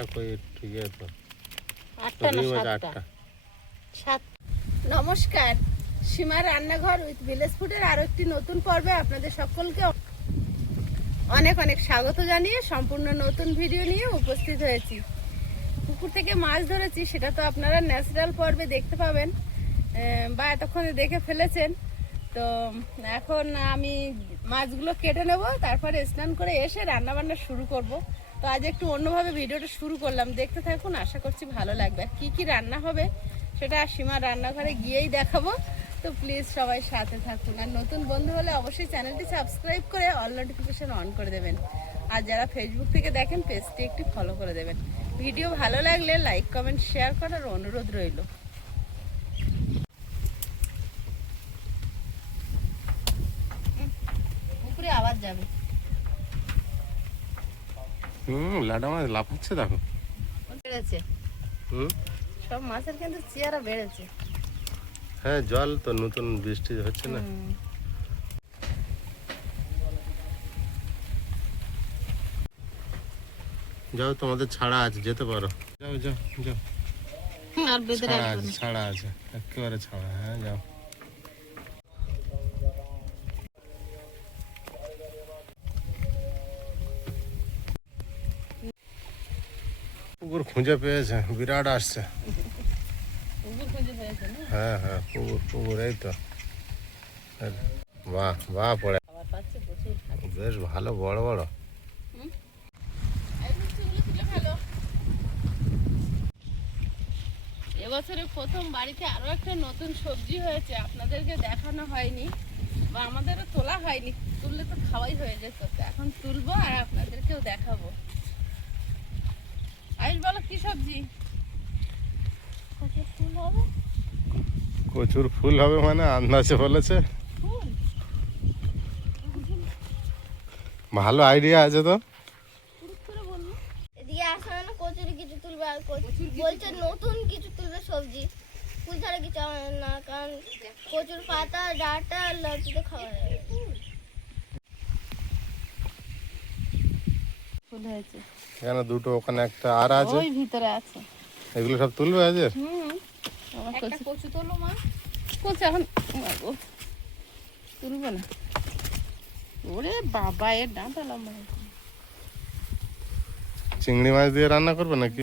আটটা কই ঠিক আছে, আটটা না সাতটা। নমস্কার, সীমার রান্নাঘর উইথ ভিলেজ ফুডের আরো একটি নতুন পর্বে আপনাদের সকলকে অনেক অনেক স্বাগত জানিয়ে সম্পূর্ণ নতুন ভিডিও নিয়ে উপস্থিত হয়েছি। পুকুর থেকে মাছ ধরেছি, সেটা তো আপনারা ন্যাচারাল পর্বে দেখতে পাবেন বা এতক্ষণে দেখে ফেলেছেন। তো এখন আমি মাছগুলো কেটে নেব, তারপরে স্নান করে এসে রান্না বান্না শুরু করব। তো আজ একটু অন্যভাবে ভিডিওটা শুরু করলাম, দেখতে থাকুন, আশা করছি ভালো লাগবে। আর কি রান্না হবে সেটা সীমার রান্নাঘরে গিয়েই দেখাবো। তো প্লিজ সবাই সাথে থাকুন, আর নতুন বন্ধু হলে অবশ্যই চ্যানেলটি সাবস্ক্রাইব করে অল নোটিফিকেশন অন করে দেবেন। আর যারা ফেসবুক থেকে দেখেন পেজটি একটি ফলো করে দেবেন। ভিডিও ভালো লাগলে লাইক কমেন্ট শেয়ার করার অনুরোধ রইল। পুকুরে আবার যাবে। লাডা মাছ লাফাচ্ছে দেখো। বেড়েছে সব মাছের, কিন্তু চেহারা বেড়েছে। হ্যাঁ, জল তো নতুন বৃষ্টি হচ্ছে না। যাও, তোমাদের ছাড়া আছে, যেতে পারো। যাও যাও যাও, আর বেঁধে ছাড়া রাখবো আছে, না। ছাড়া আছে, একেবারে ছাড়া। হ্যাঁ যাও। পুকুর খুঁজে পেয়েছে, বিরাট আসছে। পুকুর খুঁজে পেয়েছে না? হ্যাঁ হ্যাঁ, পুকুর এই তো। বাহ বাহ, পড়ে খাবার পাচ্ছে প্রচুর। বেশ ভালো, বড় বড়। এবছরে প্রথম বাড়িতে আরো একটা নতুন সবজি হয়েছে, আপনাদেরকে দেখানো হয়নি বা আমাদেরও তোলা হয়নি। তুললে তো খাওয়াই হয়ে যেত, তো এখন তুলবো আর আপনাদেরকেও দেখাবো। আইস, বলো কি সবজি? কচুর ফুল হবে। কচুর ফুল হবে মানে আন্দাজে বলেছে। ফুল ভালো আইডিয়া আছে তো। করে বললো। এদিকে আসা না কচুরি কিছু তুলবে, আর বলছে নতুন কিছু তুলবে সবজি। ফুল ছাড়া কিছু হবে না, কারণ কচুর পাতা ডাঁটা লতিতে খাওয়া যায়। ফুল হয়েছে এখানে দুটো, ওখানে একটা আর আছে। ওই ভিতরে আছে। এগুলো সব তুলবে আজ? একটা কচু তোলো মা। কচু এখন তুলবো না। ওরে বাবা, এর ডাঁটা লম্বা হয়েছে। চিংড়ি মাছ দিয়ে রান্না করবে নাকি?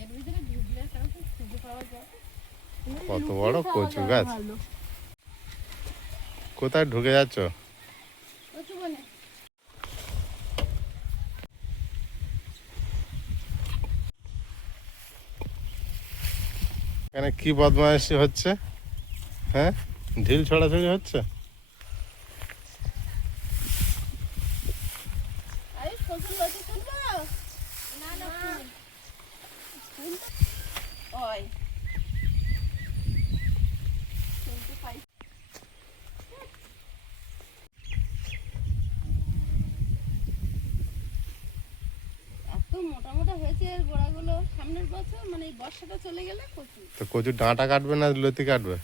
এর ভিতরে ঢুকলে কাউকে খুঁজে পাওয়া যায়। কত বড় কচু গাছ! কোথায় ঢুকে যাচ্ছ? কচু বনে। এখানে কি বদমাইশি হচ্ছে? হ্যাঁ, ঢিল ছড়াছড়ি হচ্ছে। আরে কচুর লতি তুলবো না? না ফুল ওই তুলতে পাই। এত মোটা মোটা হয়েছে এর গোড়াগুলো, সামনের বছর মানে এই বর্ষাটা চলে গেলে কচু। তো কচু ডাঁটা কাটবে না লতি কাটবে?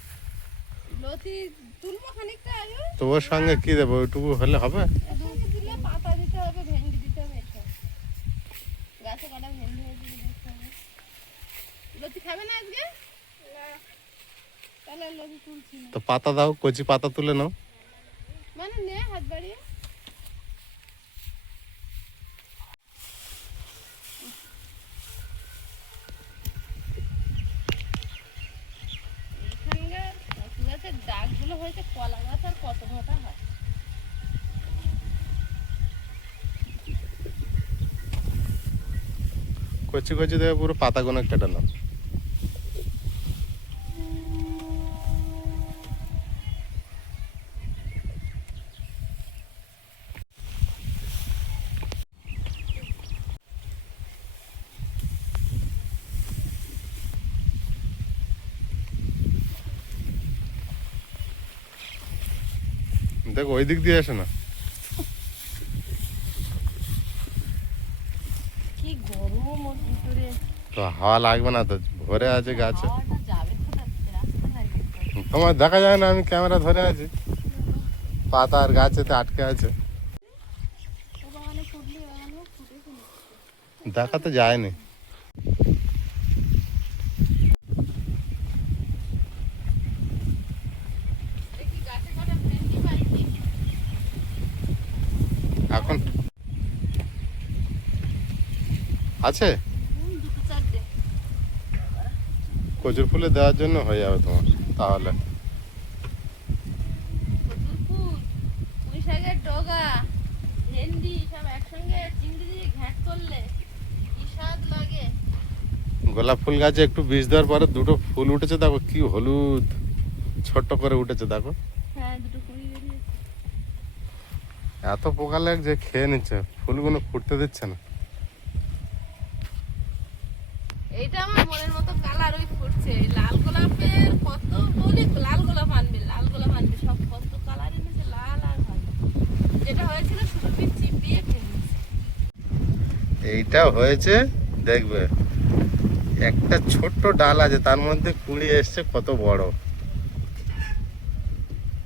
লতি তুলবো খানিকটা আগে। তো ওর সঙ্গে কি দেবো? ওইটুকু হলে হবে? দুটো দিলে পাতা দিতে হবে, ভেন্ডি দিতে হবে, এসব গাছে কাটা ভেন্ডি হয়েছে দিতে হবে। লতি খাবে না আজকে? তাহলে লতি তুলছি না। তো পাতা দাও, কচি পাতা তুলে নাও। মানে নে হাত বাড়িয়ে। এখানকার কচু গাছের ডাকগুলো হয়েছে কলা গাছ, আর কত মোটা হয়। কচি কচি দেবে, পুরো পাতাগুলো কেটে নাও। দেখো, ওই দিক দিয়ে আসে না। কি গরম ওর ভিতরে। তো হাওয়া লাগবে না তো, ভরে আছে গাছে। হাওয়াটা যাবে কোথা থেকে? রাস্তা নাই। তোমার দেখা যায় না, আমি ক্যামেরা ধরে আছি। পাতা আর গাছেতে আটকে আছে, দেখা তো যায়নি। এখন আছে কচুর ফুলে দেওয়ার জন্য হয়ে যাবে তোমার তাহলে। পুঁই শাকের ডগা, ভেন্ডি সব একসঙ্গে চিংড়ি দিয়ে ঘ্যাঁট করলে কি স্বাদ লাগে। গোলাপ ফুল গাছে একটু বীজ দেওয়ার পরে দুটো ফুল উঠেছে, দেখো কি হলুদ ছোট্ট করে উঠেছে, দেখো হ্যাঁ দুটো কুড়ি বেরিয়েছে। এত পোকা লাগছে, খেয়ে নিচ্ছে, ফুলগুলো ফুটতে দিচ্ছে না। এইটা আমার মনের মতো কালার ওই ফুটছে। লাল গোলাপের কত বলি, লাল গোলাপ আনবে, লাল গোলাপ আনবে, সব কত কালার এনেছে, লাল আর ভালো। যেটা হয়েছিল সুরভি চিপিয়ে খেয়ে নিয়েছে। এইটা হয়েছে দেখবে, একটা ছোট্ট ডাল আছে তার মধ্যে কুড়ি এসছে কত বড়,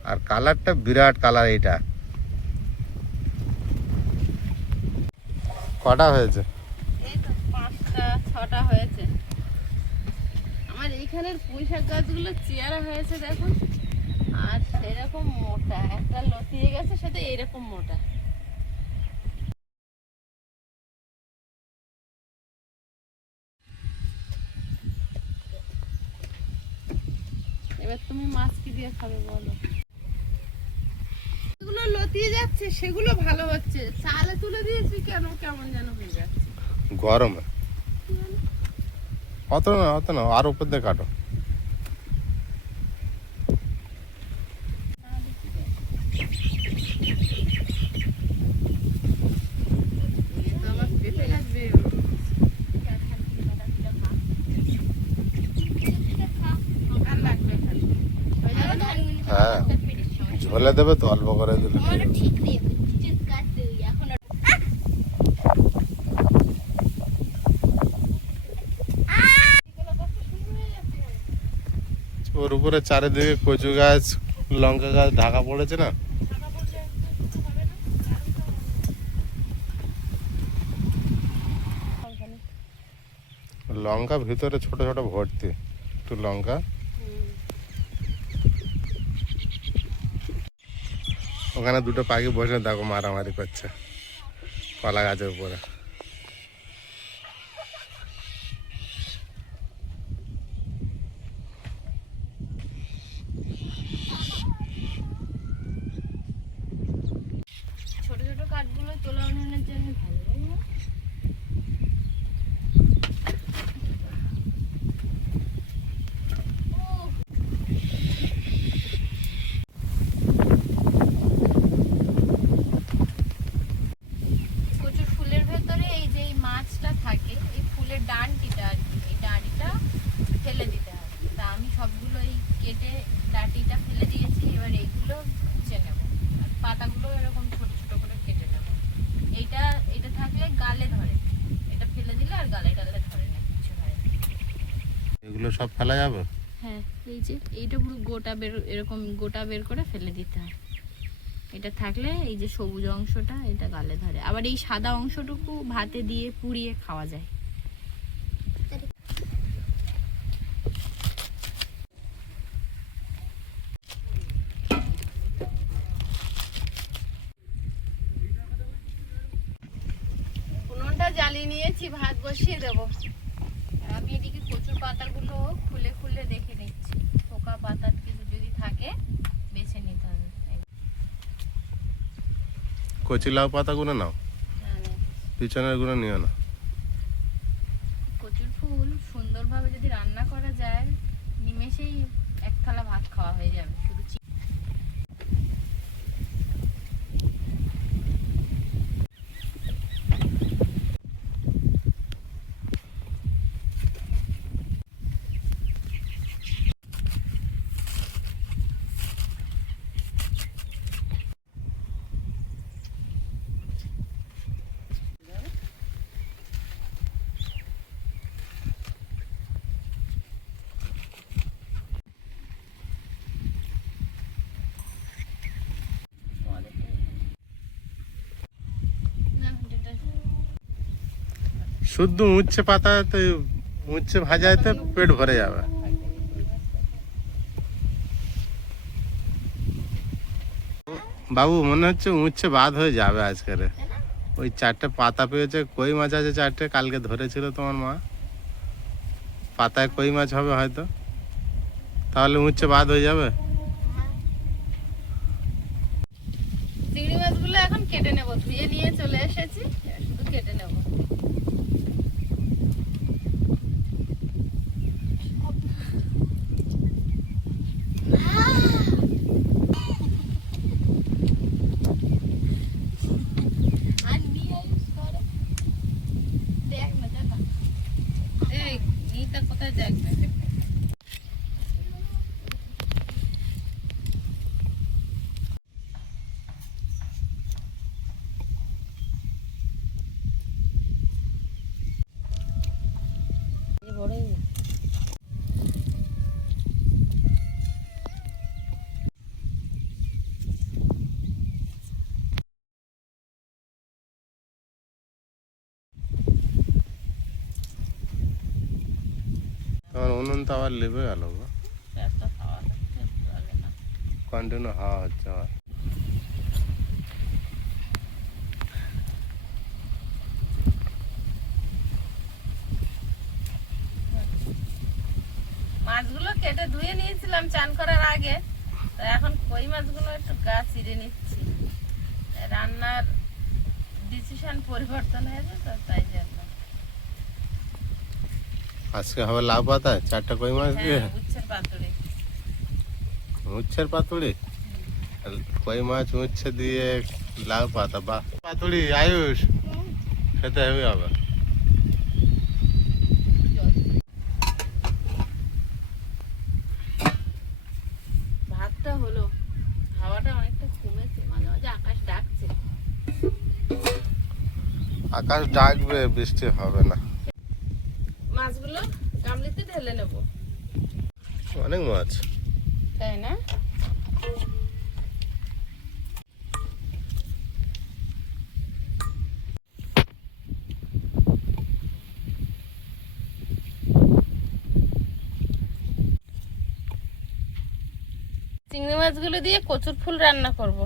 আর কালারটা বিরাট কালার। এইটা কটা হয়েছে? এই তো 5টা 6টা হয়েছে। আমার এইখানের পুঁই শাক গাছগুলো চেয়ারা হয়েছে দেখুন, আর সেরকম মোটা একটা লতিয়ে গেছে, সাথে এইরকম মোটা। এবার তুমি মাছ কি দিয়ে খাবে বলো? সেগুলো লতিয়ে যাচ্ছে, সেগুলো ভালো হচ্ছে, চালে তুলে দিয়েছি কেন কেমন যেন হয়ে যাচ্ছে। গরমে অত না, অত না, আর উপর দিয়ে কাটো। তো আমার পেঁপে লাগবে। আর লাগবে খালি। হয়ে যাবে না? হ্যাঁ, ঝোলে দেবে তো অল্প করে দিলে। ঠিক নেই এখন ওর উপরে চারিদিকে কচু গাছ, লঙ্কা গাছ ঢাকা পড়েছে না। লঙ্কা ভিতরে ছোট ছোট ভর্তি, একটু লঙ্কা। ওখানে দুটো পাখি বসে দেখো মারামারি করছে কলা গাছের উপরে। ছোট ছোট কাঠগুলো তোলা উনুনের জন্য ভালো। কচুর ফুলের ভেতরে এই যে এই মাছটা থাকে, এই ফুলের ডাঁটিটা আর কি, এই ডাঁটিটা ফেলে দিতে হয়। তা আমি সবগুলো এই কেটে ডাঁটিটা ফেলে দিয়েছি, এবার এইগুলো কুচে নেব, আর পাতাগুলো এরকম ছোট ছোট করে কেটে নেব। এইটা এটা থাকলে গালে ধরে, এটা ফেলে দিলে আর গালে টালে ধরে না, কিছু হয় না। এগুলো সব ফেলা যাবে? হ্যাঁ, এই যে এইটা পুরো গোটা বের, এরকম গোটা বের করে ফেলে দিতে হয়। এটা থাকলে এই যে সবুজ অংশটা এটা গালে ধরে, আবার এই সাদা অংশটুকু ভাতে দিয়ে পুড়িয়ে খাওয়া যায়। উনুনটা জ্বালিয়ে নিয়েছি, ভাত বসিয়ে দেবো। আমি এদিকে কচুর পাতাগুলো খুলে খুলে দেখে নিচ্ছি, পোকা পাতা কিছু যদি থাকে বেছে নিতে হবে। কচি লাউ পাতাগুলো নাও, না, না। পিছনের গুলো নিও না। কচুর ফুল সুন্দরভাবে যদি রান্না করা যায়, নিমেষেই এক থালা ভাত খাওয়া হয়ে যাবে। শুধু শুদ্ধ উচ্ছে পাতাতে উচ্ছে ভাজাতে পেট ভরে যাবে। বাবু মনে হচ্ছে উচ্ছে বাদ হয়ে যাবে আজকের। ওই 4টে পাতা পেয়েছে, কই মাছ আছে 4টে, কালকে ধরেছিল তোমার মা। পাতায় কই মাছ হবে হয়তো, তাহলে উচ্ছে বাদ হয়ে যাবে। চিংড়ি মাছগুলো এখন কেটে নেব, ধুয়ে নিয়ে চলে এসেছি, শুধু কেটে নেব। এই নিটা কোথায় যাবে? তোমার উনুন তো আবার লেবে গেল গো, কন্টিনিউ হাওয়া হচ্ছে আবার। মাছগুলো কেটে ধুয়ে নিয়েছিলাম চান করার আগে, তো এখন কই মাছগুলো একটু গা চিড়ে নিচ্ছি। রান্নার ডিসিশন পরিবর্তন হয়েছে তো, তাই জন্য। আজকে হবে লাউ পাতা 4টে কই মাছ দিয়ে উচ্ছের পাতুরি। উচ্ছের পাতুড়ি, কই মাছ উচ্ছে দিয়ে লাউ পাতা, বাহ! পাতুড়ি আয়ুষ খেতে হেবি হবে। ভাতটা হলো, হাওয়াটা অনেকটা কমেছে, মাঝে মাঝে আকাশ ডাকছে। আকাশ ডাকবে, বৃষ্টি হবে না। মাছগুলো গামলিতে ঢেলে নেব। অনেক মাছ, তাই না? চিংড়ি মাছগুলো দিয়ে কচুর ফুল রান্না করব।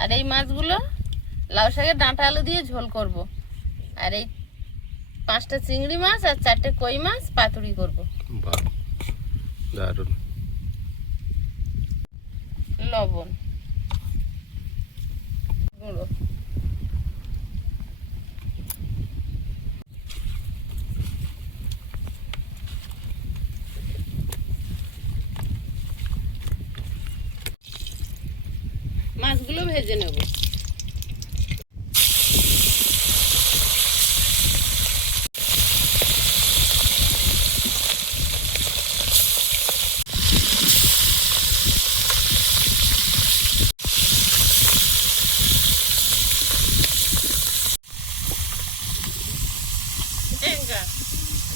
আর এই মাছগুলো লাউ শাকের ডাঁটা আলু দিয়ে ঝোল করব। আর এই 5টা চিংড়ি মাছ আর 4টে কই মাছ পাতুরি করব। বাহ, দারুণ। লবণ, গুঁড়ো, মাছগুলো ভেজে নেব।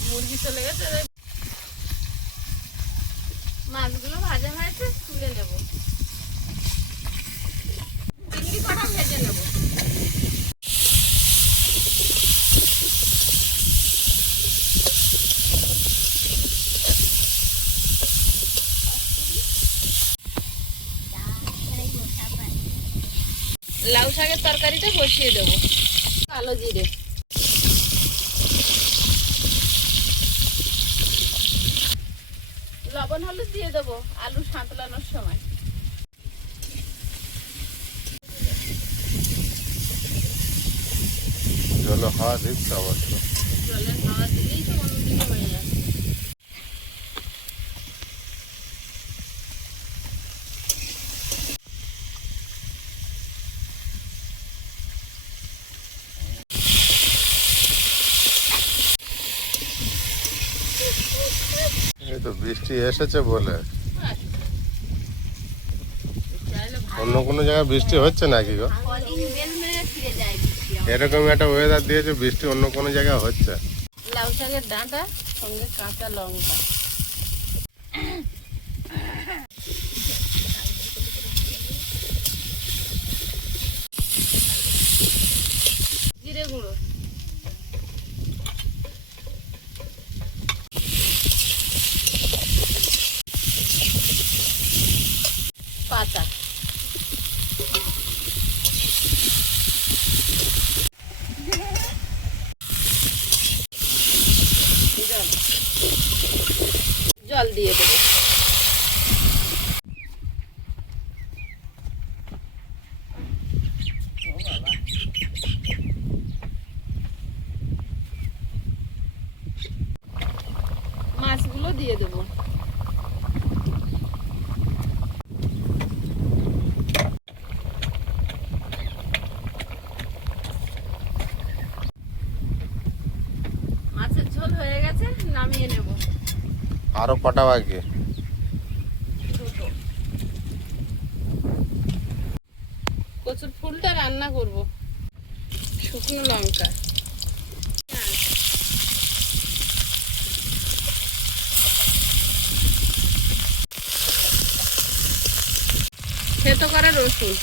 মুরগি চলে গেছে, মাছগুলো ভাজা হয়েছে, তুলে নেব। চিংড়ি কটা ভেজে নেব। লাউ শাকের তরকারিটা বসিয়ে দেব। কালো জিরে, লবণ হলুদ দিয়ে দেবো আলু সাঁতলানোর সময়। জলে হাওয়া দিচ্ছে অবশ্য। জলের হাওয়া দিলেই তো অন্যদিকে হয়ে যায়। এই তো বৃষ্টি এসেছে বলে, অন্য কোনো জায়গায় বৃষ্টি হচ্ছে নাকি গো? এরকম একটা ওয়েদার দিয়েছে, বৃষ্টি অন্য কোনো জায়গায় হচ্ছে। লাউ শাকের ডাঁটা সঙ্গে কাঁচা লঙ্কা, জিরে গুঁড়ো, জল দিয়ে দেবো। মাছগুলো দিয়ে দেবো। মাছের ঝোল হয়ে গেছে, নামিয়ে নেব। আরো কটা বাকি? দুটো। কচুর ফুলটা রান্না করব। শুকনো লঙ্কা, থেতো করা রসুন,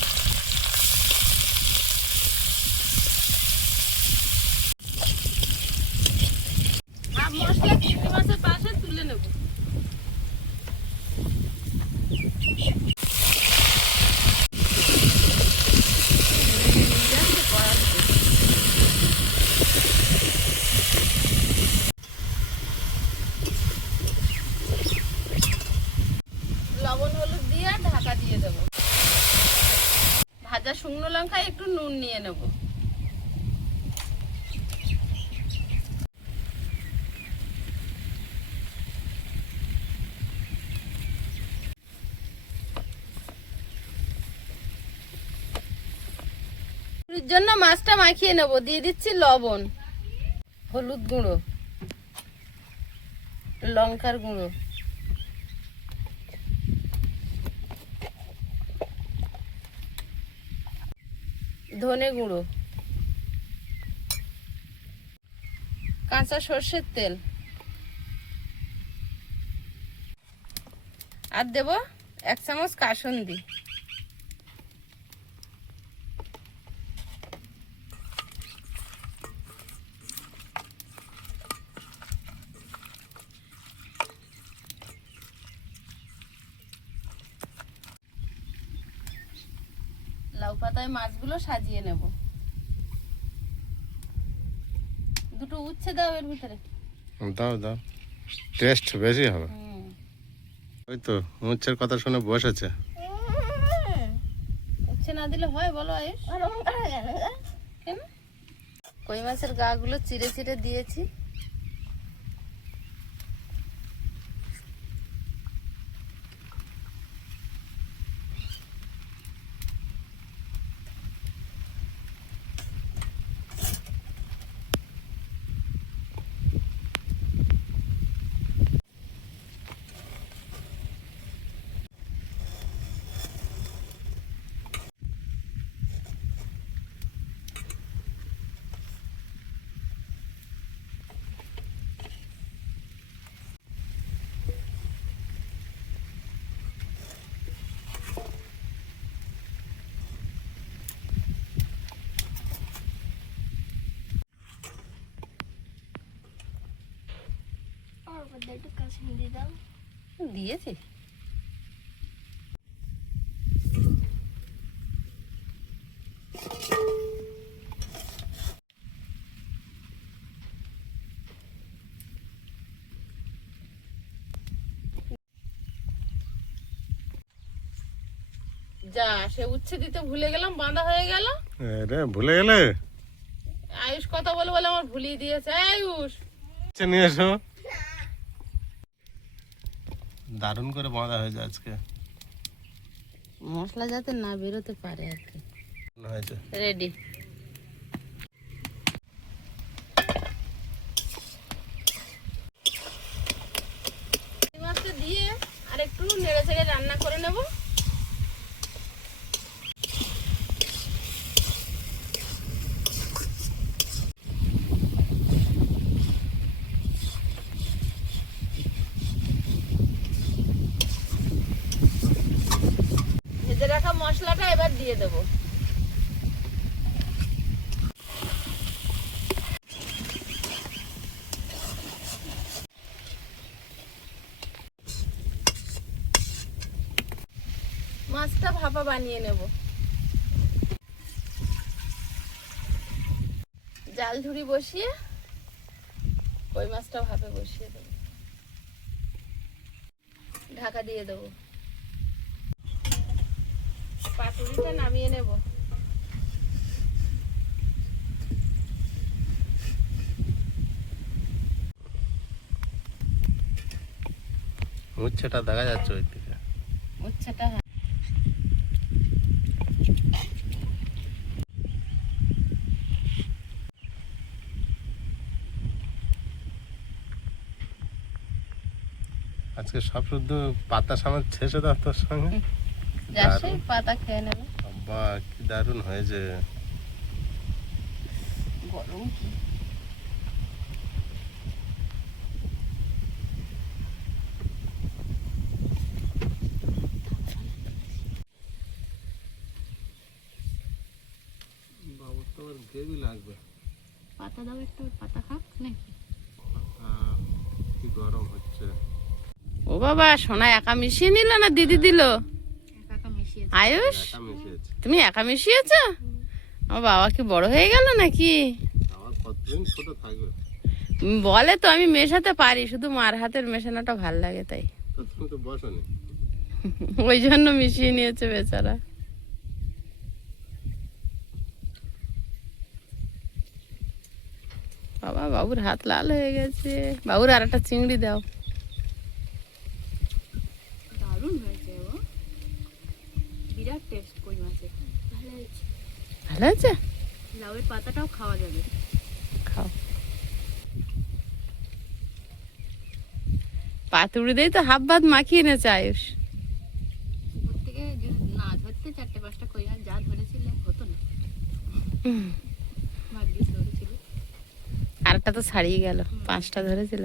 হাফ মশলা চিংড়ি মাছের পাশে তুলে নেব। লবণ হলুদ দিয়ে ঢাকা দিয়ে দেব। ভাজা শুকনো লঙ্কায় একটু নুন নিয়ে নেব। এর জন্য মাছটা মাখিয়ে নেব। দিয়ে দিচ্ছি লবণ, হলুদ গুঁড়ো, লঙ্কার গুঁড়ো, ধনে গুঁড়ো, কাঁচা সর্ষের তেল, আর দেব 1 চামচ কাসুন্দি। লাউ পাতায় মাছগুলো সাজিয়ে নেব। দুটো উচ্ছে দাও এর ভিতরে। দাও দাও, টেস্ট বেশি হবে। ওই তো উচ্ছের কথা শুনে বসেছে। উচ্ছে না দিলে হয় বলো আয়ুষ? কেন? কই মাছের গাগুলো চিড়ে চিড়ে দিয়েছি। একটু কাছে দিয়ে দাও। দিয়েছি। যা, সে উচ্ছে দিতে ভুলে গেলাম, বাঁধা হয়ে গেল। রে ভুলে গেলে? আয়ুষ কথা বলে বলে আমার ভুলিয়ে দিয়েছে। আয়ুষ উচ্ছে নিয়ে এসো। দারুণ করে বাঁধা হয়েছে আজকে। মশলা যাতে না বেরোতে পারে আর কি। হয়েছে রেডি। মাছটা দিয়ে আর একটু নেড়ে চেড়ে রান্না করে নেব। ভেজে রাখা মশলাটা এবার দিয়ে দেবো। মাছটা ভাপা বানিয়ে নেব। জাল ঝুড়ি বসিয়ে কই মাছটা ভাপে বসিয়ে দেব। ঢাকা দিয়ে দেবো। পাতুরিটা নামিয়ে নেব। উচ্ছেটা দেখা যাচ্ছে ওই দিকে। উচ্ছেটা আজকে সব শুধু পাতা সামনে ছেঁচে দাও তোর সঙ্গে। যাচ্ছে পাতা খেয়ে নেবে। বাবা কি দারুণ হয়েছে। গরম কি বাবুর তো আবার গ্রেভি লাগবে। পাতা দাও একটু, পাতা খাক নাকি? কি গরম হচ্ছে। ও বাবা, সোনা একা মিশিয়ে নিল না দিদি দিল? আয়ুষ একা মিশিয়েছে। তুমি একা মিশিয়েছ? আমার বাবা কি বড় হয়ে গেল নাকি? আমার কতদিন ছোট থাকবে। বলে তো আমি মেশাতে পারি, শুধু মার হাতের মেশানোটা ভাল লাগে তাই। তো তুমি তো বসনি। ওই জন্য মিশিয়ে নিয়েছে বেচারা। বাবা, বাবুর হাত লাল হয়ে গেছে। বাবুর আর একটা চিংড়ি দাও। দারুণ হয়েছে গো, বিরাট টেস্ট কই মাছের। ভালো হয়েছে। ভালো আছে? লাউয়ের পাতাটাও খাওয়া যাবে। খাও। পাতুড়ি দিয়ে তো হাফ ভাত মাখিয়ে এনেছে আয়ুষ। উপর থেকে যদি না ধরতে 4-5টা কই মাছ যা ধরেছিলে হতো না, ভাগ্যিস ধরেছিল। আরেকটা তো ছাড়িয়ে গেল, 5টা ধরেছিল।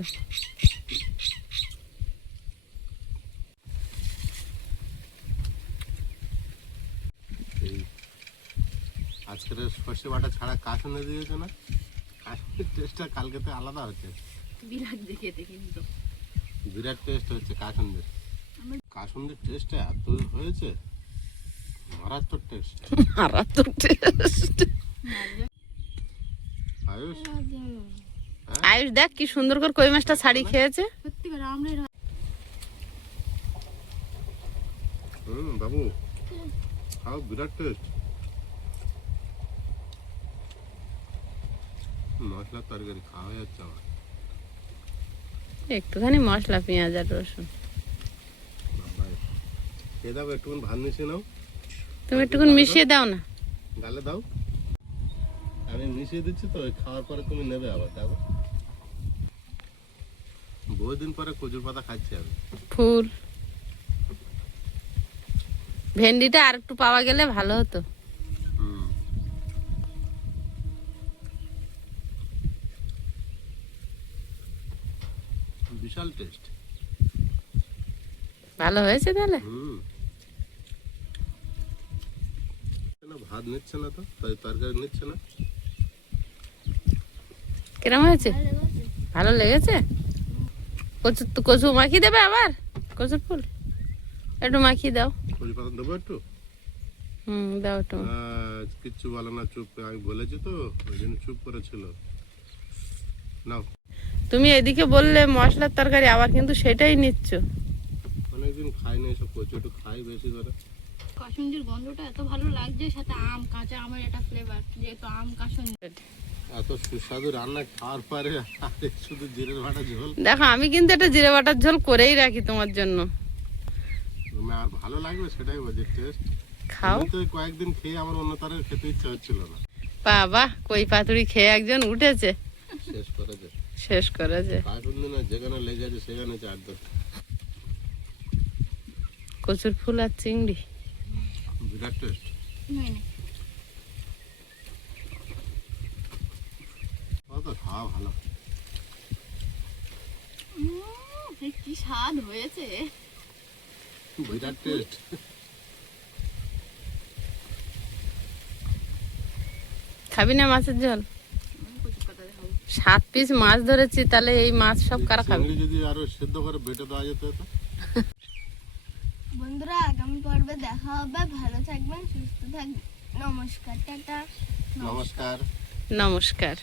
এই আজকের সর্ষে বাটা ছাড়া কাসুন্দি দিয়েছে না, কাসুন্দির টেস্টটা কালকেতে আলাদা হচ্ছে। বিরাট দেখে কিন্তু বিরাট টেস্ট হচ্ছে কাসুন্দির। কাসুন্দির টেস্টটা এত হয়েছে, মারাত্মক টেস্ট। মারাত্মক টেস্ট। আয়ুষ আয়ুষ দেখ কি সুন্দর করে কই মাছটা ছাড়িয়ে খেয়েছে। সত্যিকার আমরা বাবু খাও, বিরাট টেস্ট। মশলার তরকারি খাওয়া যাচ্ছে আমার। একটুখানি মশলা, পেঁয়াজ আর রসুন। বাবা খেয়ে দাও, একটুখানি ভাত মিশিয়ে নাও। তুমি একটুখানি মিশিয়ে দাও না। গালে দাও, আমি মিশিয়ে দিচ্ছি তো, ওই খাওয়ার পরে তুমি নেবে আবার। দেখো বহুদিন পরে কচুর পাতা খাচ্ছি আমি। ফুল ভেন্ডিটা আর একটু পাওয়া গেলে ভালো হতো। বিশাল টেস্ট। ভালো হয়েছে তাহলে। ভাত নিচ্ছে না তো, তাই তরকারি নিচ্ছে না। কিরম হয়েছে? ভালো লেগেছে? কচু কচু মাখিয়ে দেবে আবার? কচুর ফুল একটু মাখিয়ে দাও। কচুর পাতা দেবো একটু? দাও একটু। কিচ্ছু বলো না, চুপ। আমি বলেছি তো, ওই জন্য চুপ করেছিল। নাও। তুমি এদিকে বললে মশলার তরকারি, আবার কিন্তু সেটাই নিচ্ছ। অনেকদিন খাইনি এসব কচু, একটু খাই বেশি করে। কাসুন্দির গন্ধটা এত ভালো লাগছে, সাথে আম, কাঁচা আমের একটা ফ্লেভার, যেহেতু আম কাসুন্দি। এত সুস্বাদু রান্না খাওয়ার পরে শুধু জিরের ভাটা ঝোল। দেখো আমি কিন্তু একটা জিরে বাটার ঝোল করেই রাখি তোমার জন্য। আর ভালো লাগবে সেটাই বলছি, টেস্ট। খাও। তো কয়েকদিন খেয়ে আমার অন্য তারের খেতে ইচ্ছা হচ্ছিল না। বাবা, কই পাতুরি খেয়ে একজন উঠেছে, শেষ করেছে। শেষ করেছে। কাসুন্দি না, যেখানে লেগে আছে সেখানে 4-10। কচুর ফুল আর চিংড়ি বিরাট টেস্ট। তো খাওয়া ভালো। কি স্বাদ হয়েছে, বিরাট টেস্ট। খাবি না মাছের ঝোল? কচুর পাতা খাবো। 7 পিস মাছ ধরেছি, তাহলে এই মাছ সব কারা খাবে? চিংড়ি যদি আরো সেদ্ধ করে বেটে দেওয়া যেত তো। বন্ধুরা, আগামী পর্বে দেখা হবে। ভালো থাকবেন, সুস্থ থাকবেন। নমস্কার, টাটা। নমস্কার। নমস্কার।